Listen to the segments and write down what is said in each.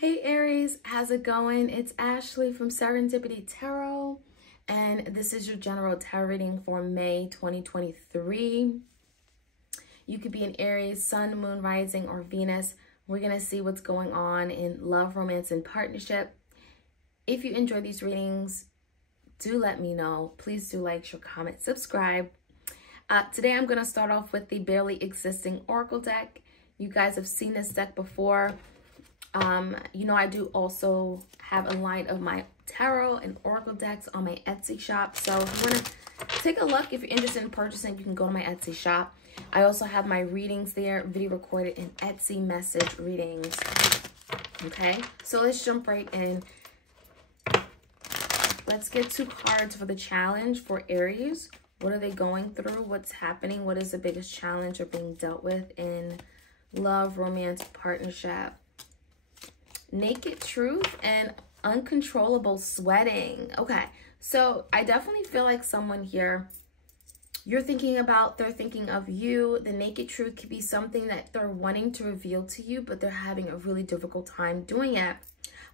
Hey Aries, how's it going? It's Ashley from Serendipity Tarot, and this is your general tarot reading for May 2023. You could be an Aries, Sun, Moon, Rising, or Venus. We're going to see what's going on in love, romance, and partnership. If you enjoy these readings, do let me know. Please do like, share, comment, subscribe. Today I'm going to start off with the Barely Existing Oracle deck. You guys have seen this deck before. I do also have a line of my tarot and oracle decks on my Etsy shop. So if you want to take a look, if you're interested in purchasing, you can go to my Etsy shop. I also have my readings there, video recorded in Etsy message readings. Okay, so let's jump right in. Let's get 2 cards for the challenge for Aries. What are they going through? What's happening? What is the biggest challenge or being dealt with in love, romance, partnership? Naked truth and uncontrollable sweating. Okay, so I definitely feel like someone here you're thinking about, they're thinking of you. The naked truth could be something that they're wanting to reveal to you, but they're having a really difficult time doing it.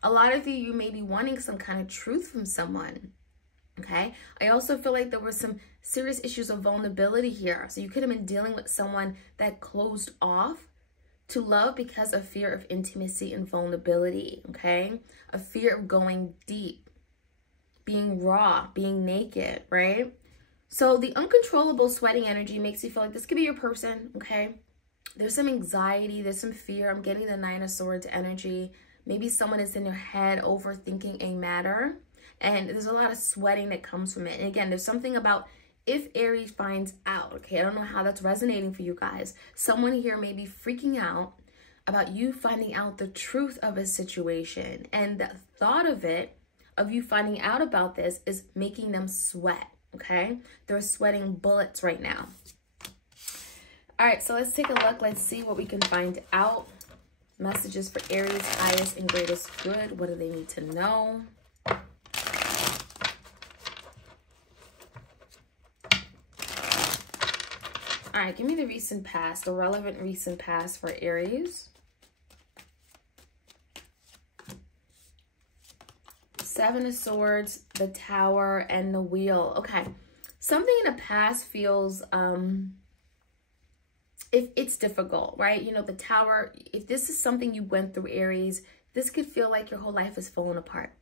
A lot of you may be wanting some kind of truth from someone. Okay, I also feel like there were some serious issues of vulnerability here. So you could have been dealing with someone that closed off to love because of fear of intimacy and vulnerability, okay? A fear of going deep, being raw, being naked, right? So the uncontrollable sweating energy makes you feel like this could be your person, okay? There's some anxiety, there's some fear. I'm getting the 9 of Swords energy. Maybe someone is in their head overthinking a matter, and there's a lot of sweating that comes from it. And again, there's something about if Aries finds out, okay, I don't know how that's resonating for you guys. Someone here may be freaking out about you finding out the truth of a situation. And the thought of it, of you finding out about this, is making them sweat, okay? They're sweating bullets right now. All right, so let's take a look. Let's see what we can find out. Messages for Aries, highest and greatest good. What do they need to know? All right, give me the recent past, the relevant recent past for Aries. 7 of Swords, the Tower, and the Wheel. Okay, something in the past feels, if it's difficult, right? You know, the Tower, if this is something you went through, Aries, this could feel like your whole life is falling apart.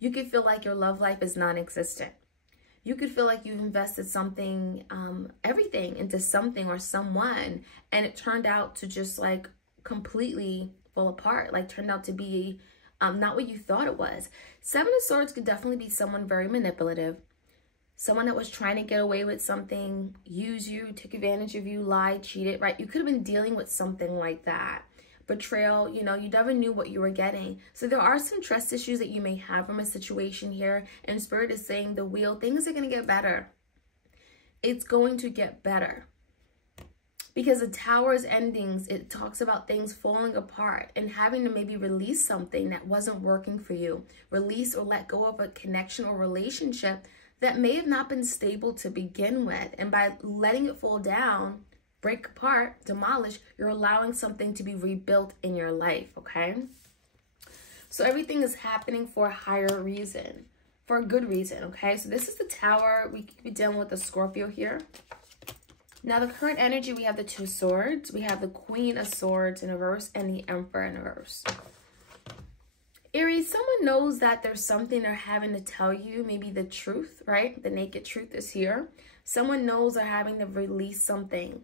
You could feel like your love life is non-existent. You could feel like you've invested something, everything into something or someone, and it turned out to just like completely fall apart, like turned out to be not what you thought it was. 7 of Swords could definitely be someone very manipulative, someone that was trying to get away with something, use you, took advantage of you, lied, cheated, right? You could have been dealing with something like that. Betrayal, you know, you never knew what you were getting. So there are some trust issues that you may have from a situation here. And Spirit is saying the Wheel, things are going to get better. It's going to get better. Because the Tower's endings, it talks about things falling apart and having to maybe release something that wasn't working for you. Release or let go of a connection or relationship that may have not been stable to begin with. And by letting it fall down, break apart, demolish, you're allowing something to be rebuilt in your life, okay? So everything is happening for a higher reason, for a good reason, okay? So this is the Tower. We could be dealing with the Scorpio here. Now the current energy, we have the 2 Swords, we have the Queen of Swords in reverse, and the Emperor in reverse. Aries, someone knows that there's something they're having to tell you, maybe the truth, right? The naked truth is here. Someone knows they're having to release something.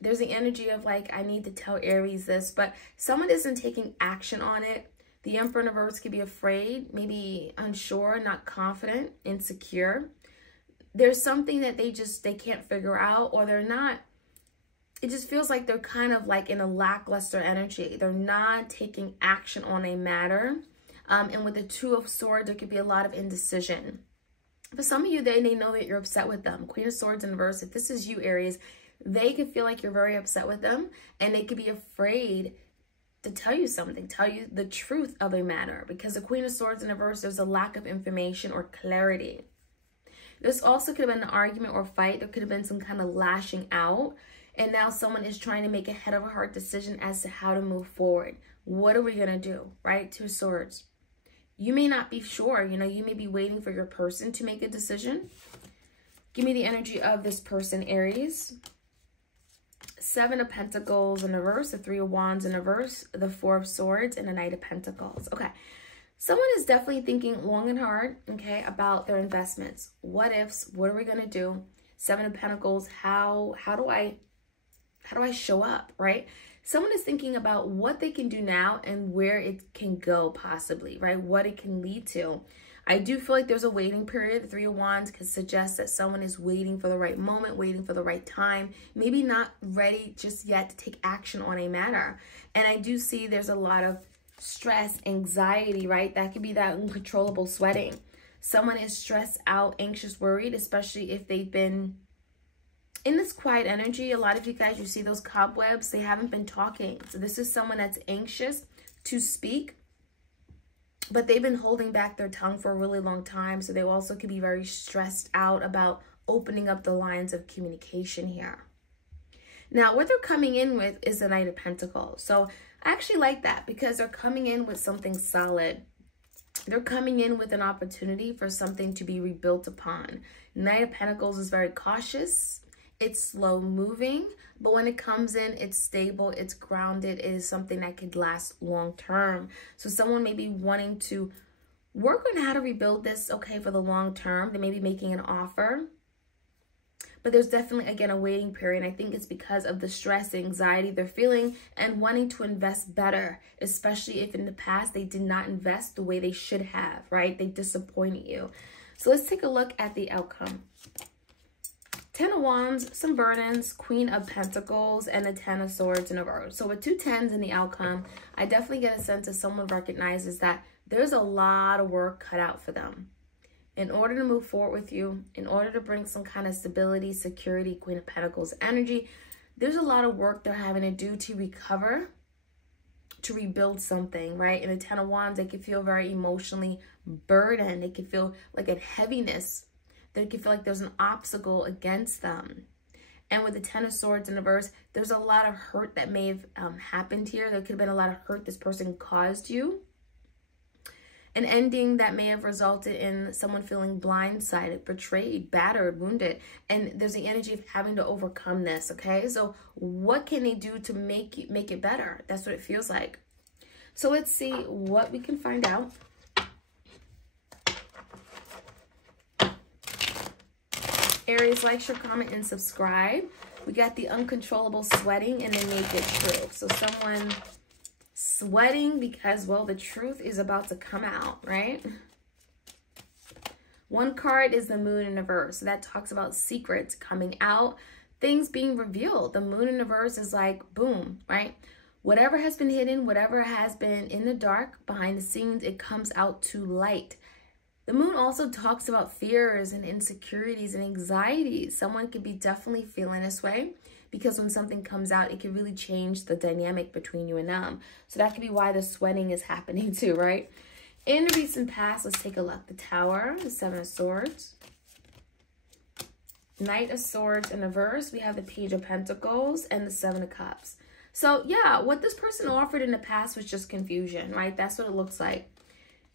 There's the energy of like, I need to tell Aries this, but someone isn't taking action on it. The Emperor in reverse could be afraid, maybe unsure, not confident, insecure. There's something that they can't figure out, or they're not, it just feels like they're kind of like in a lackluster energy. They're not taking action on a matter. And with the 2 of Swords, there could be a lot of indecision. For some of you, they know that you're upset with them. Queen of Swords in reverse, if this is you, Aries, they could feel like you're very upset with them, and they could be afraid to tell you something, tell you the truth of a matter, because the Queen of Swords in reverse, there's a lack of information or clarity. This also could have been an argument or fight. There could have been some kind of lashing out, and now someone is trying to make a head over heart decision as to how to move forward. What are we going to do, right? Two of Swords. You may not be sure. You know, you may be waiting for your person to make a decision. Give me the energy of this person, Aries. Seven of Pentacles in reverse, the Three of Wands in reverse, the Four of Swords, and the Knight of Pentacles. Okay. Someone is definitely thinking long and hard, okay, about their investments. What ifs? What are we going to do? Seven of Pentacles. How do I show up, right? Someone is thinking about what they can do now and where it can go possibly, right? What it can lead to. I do feel like there's a waiting period. The Three of Wands can suggest that someone is waiting for the right moment, waiting for the right time, maybe not ready just yet to take action on a matter. And I do see there's a lot of stress, anxiety, right? That could be that uncontrollable sweating. Someone is stressed out, anxious, worried, especially if they've been in this quiet energy. A lot of you guys, you see those cobwebs, they haven't been talking. So this is someone that's anxious to speak, but they've been holding back their tongue for a really long time. So they also could be very stressed out about opening up the lines of communication here. Now, what they're coming in with is the Knight of Pentacles. So I actually like that because they're coming in with something solid. They're coming in with an opportunity for something to be rebuilt upon. Knight of Pentacles is very cautious. It's slow moving, but when it comes in, it's stable, it's grounded, it is something that could last long term. So someone may be wanting to work on how to rebuild this, okay, for the long term. They may be making an offer, but there's definitely, again, a waiting period. I think it's because of the stress, the anxiety they're feeling and wanting to invest better, especially if in the past they did not invest the way they should have, right? They disappointed you. So let's take a look at the outcome. Ten of Wands, some burdens, Queen of Pentacles, and the Ten of Swords in a row. So with two tens in the outcome, I definitely get a sense that someone recognizes that there's a lot of work cut out for them. In order to move forward with you, in order to bring some kind of stability, security, Queen of Pentacles energy, there's a lot of work they're having to do to recover, to rebuild something, right? In the Ten of Wands, they can feel very emotionally burdened. They can feel like a heaviness. They can feel like there's an obstacle against them. And with the Ten of Swords in reverse, there's a lot of hurt that may have happened here. There could have been a lot of hurt this person caused you. An ending that may have resulted in someone feeling blindsided, betrayed, battered, wounded. And there's the energy of having to overcome this, okay? So what can they do to make it better? That's what it feels like. So let's see what we can find out. Aries, like, share, comment, and subscribe. We got the uncontrollable sweating and the naked truth. So someone sweating because, well, the truth is about to come out, right? One card is the Moon in reverse. So that talks about secrets coming out, things being revealed. The Moon in reverse is like, boom, right? Whatever has been hidden, whatever has been in the dark, behind the scenes, it comes out to light. The Moon also talks about fears and insecurities and anxieties. Someone could be definitely feeling this way because when something comes out, it can really change the dynamic between you and them. So that could be why the sweating is happening too, right? In the recent past, let's take a look. The Tower, the Seven of Swords, Knight of Swords in reverse. We have the Page of Pentacles and the Seven of Cups. So yeah, what this person offered in the past was just confusion, right? That's what it looks like.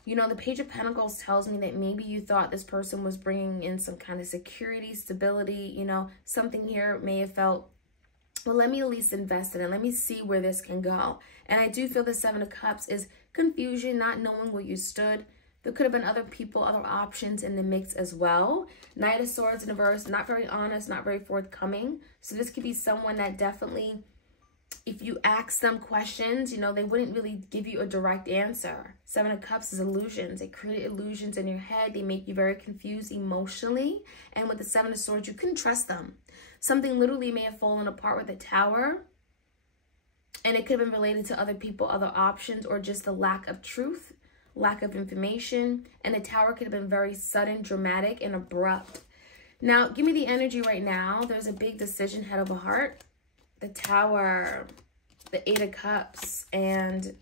You know, the Page of Pentacles tells me that maybe you thought this person was bringing in some kind of security, stability, you know, something here may have felt, well, let me at least invest in it. Let me see where this can go. And I do feel the Seven of Cups is confusion, not knowing where you stood. There could have been other people, other options in the mix as well. Knight of Swords in reverse, not very honest, not very forthcoming. So this could be someone that definitely, if you ask them questions, you know, they wouldn't really give you a direct answer. Seven of Cups is illusions. They create illusions in your head. They make you very confused emotionally. And with the Seven of Swords, you couldn't trust them. Something literally may have fallen apart with the Tower. And it could have been related to other people, other options, or just the lack of truth, lack of information. And the Tower could have been very sudden, dramatic, and abrupt. Now, give me the energy right now. There's a big decision, head over heart. The Tower, the Eight of Cups, and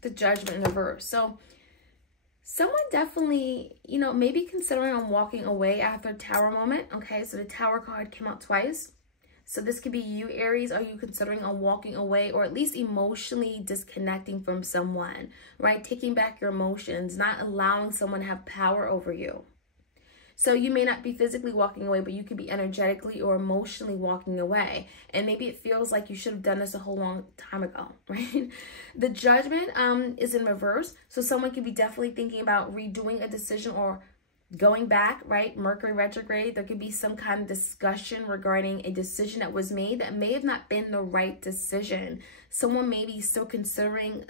the Judgment in reverse. So someone definitely, you know, maybe considering on walking away after a Tower moment. Okay, so the Tower card came out twice. So this could be you, Aries. Are you considering on walking away, or at least emotionally disconnecting from someone, right? Taking back your emotions, not allowing someone to have power over you. So you may not be physically walking away, but you could be energetically or emotionally walking away. And maybe it feels like you should have done this a whole long time ago, right? The Judgment is in reverse. So someone could be definitely thinking about redoing a decision or going back, right? Mercury retrograde. There could be some kind of discussion regarding a decision that was made that may have not been the right decision. Someone may be still considering,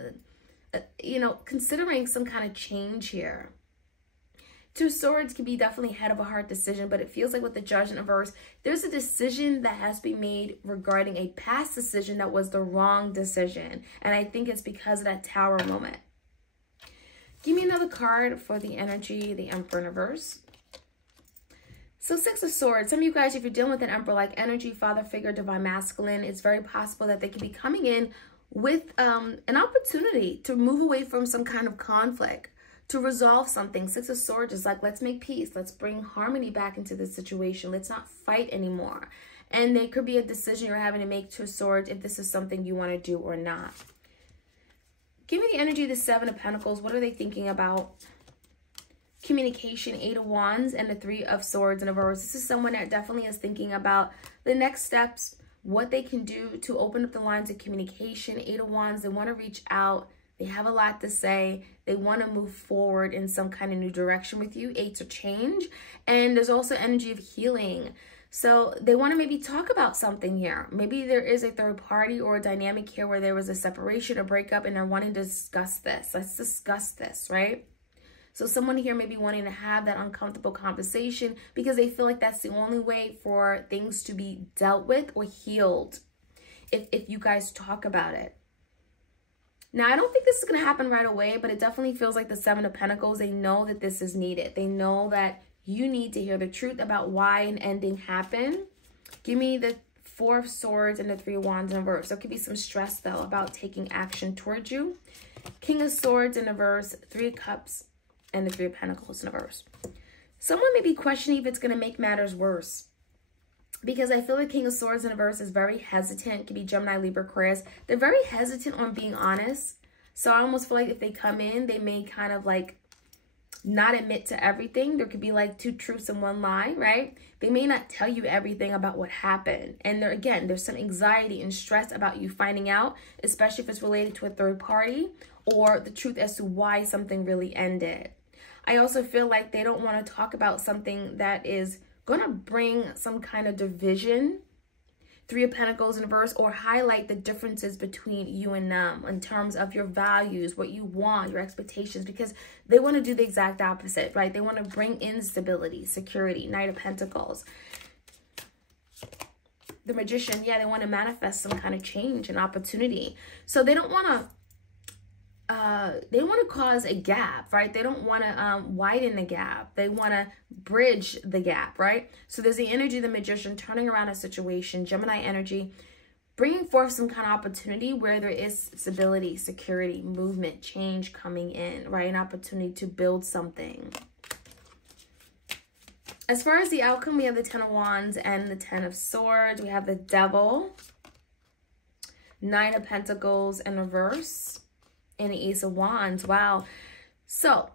considering some kind of change here. Two Swords can be definitely head of a heart decision, but it feels like with the Judgment reverse, there's a decision that has to be made regarding a past decision that was the wrong decision. And I think it's because of that Tower moment. Give me another card for the energy, the Emperor in reverse. So Six of Swords, some of you guys, if you're dealing with an Emperor-like energy, father figure, divine masculine, it's very possible that they could be coming in with an opportunity to move away from some kind of conflict, to resolve something. Six of Swords is like, let's make peace. Let's bring harmony back into this situation. Let's not fight anymore. And there could be a decision you're having to make, Two Swords, if this is something you want to do or not. Give me the energy of the Seven of Pentacles. What are they thinking about? Communication, Eight of Wands, and the Three of Swords in reverse. This is someone that definitely is thinking about the next steps, what they can do to open up the lines of communication. Eight of Wands, they want to reach out. They have a lot to say. They want to move forward in some kind of new direction with you. Eights are change. And there's also energy of healing. So they want to maybe talk about something here. Maybe there is a third party or a dynamic here where there was a separation, a breakup, and they're wanting to discuss this. Let's discuss this, right? So someone here may be wanting to have that uncomfortable conversation because they feel like that's the only way for things to be dealt with or healed if you guys talk about it. Now, I don't think this is going to happen right away, but it definitely feels like the Seven of Pentacles. They know that this is needed. They know that you need to hear the truth about why an ending happened. Give me the Four of Swords and the Three of Wands in reverse. There could be some stress, though, about taking action towards you. King of Swords in reverse, Three of Cups, and the Three of Pentacles in reverse. Someone may be questioning if it's going to make matters worse, because I feel like King of Swords in reverse is very hesitant. It could be Gemini, Libra, Aquarius. They're very hesitant on being honest. So I almost feel like if they come in, they may kind of like not admit to everything. There could be like two truths and one lie, right? They may not tell you everything about what happened. And there, again, there's some anxiety and stress about you finding out, especially if it's related to a third party or the truth as to why something really ended. I also feel like they don't want to talk about something that is going to bring some kind of division, Three of Pentacles in reverse, or highlight the differences between you and them in terms of your values, what you want, your expectations, because they want to do the exact opposite, right? They want to bring in stability, security, Knight of Pentacles. The Magician, yeah, they want to manifest some kind of change and opportunity. So they don't want to cause a gap, right? They don't want to widen the gap. They want to bridge the gap, right? So there's the energy of the Magician turning around a situation, Gemini energy, bringing forth some kind of opportunity where there is stability, security, movement, change coming in, right? An opportunity to build something. As far as the outcome, we have the Ten of Wands and the Ten of Swords. We have the Devil, Nine of Pentacles in reverse, and the Ace of Wands. Wow. So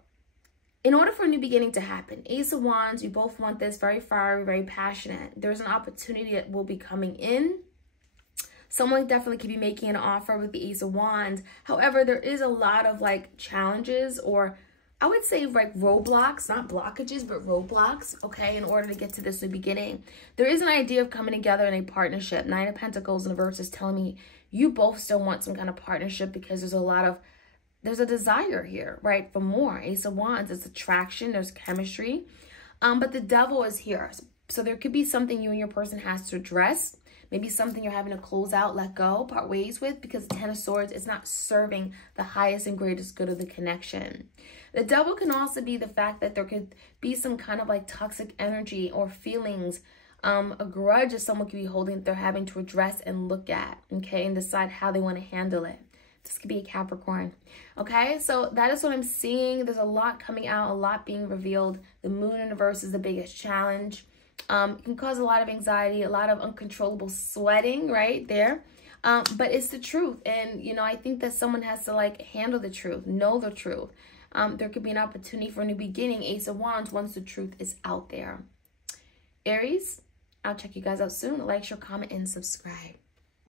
in order for a new beginning to happen, Ace of Wands, you both want this, very fiery, very passionate. There's an opportunity that will be coming in. Someone definitely could be making an offer with the Ace of Wands. However, there is a lot of like challenges, or I would say like roadblocks, not blockages, but roadblocks, okay, in order to get to this new beginning. There is an idea of coming together in a partnership. Nine of Pentacles in reverse is telling me you both still want some kind of partnership because there's a desire here, right, for more. Ace of Wands, it's attraction, there's chemistry, but the Devil is here. So there could be something you and your person has to address, maybe something you're having to close out, let go, part ways with, because the Ten of Swords is not serving the highest and greatest good of the connection. The Devil can also be the fact that there could be some kind of like toxic energy or feelings, a grudge that someone could be holding that they're having to address and look at, okay, and decide how they want to handle it. This could be a Capricorn, okay? So that is what I'm seeing. There's a lot coming out, a lot being revealed. The Moon in reverse is the biggest challenge. It can cause a lot of anxiety, a lot of uncontrollable sweating right there. But it's the truth. And, you know, I think that someone has to like handle the truth, know the truth. There could be an opportunity for a new beginning. Ace of Wands once the truth is out there. Aries, I'll check you guys out soon. Like, share, comment, and subscribe.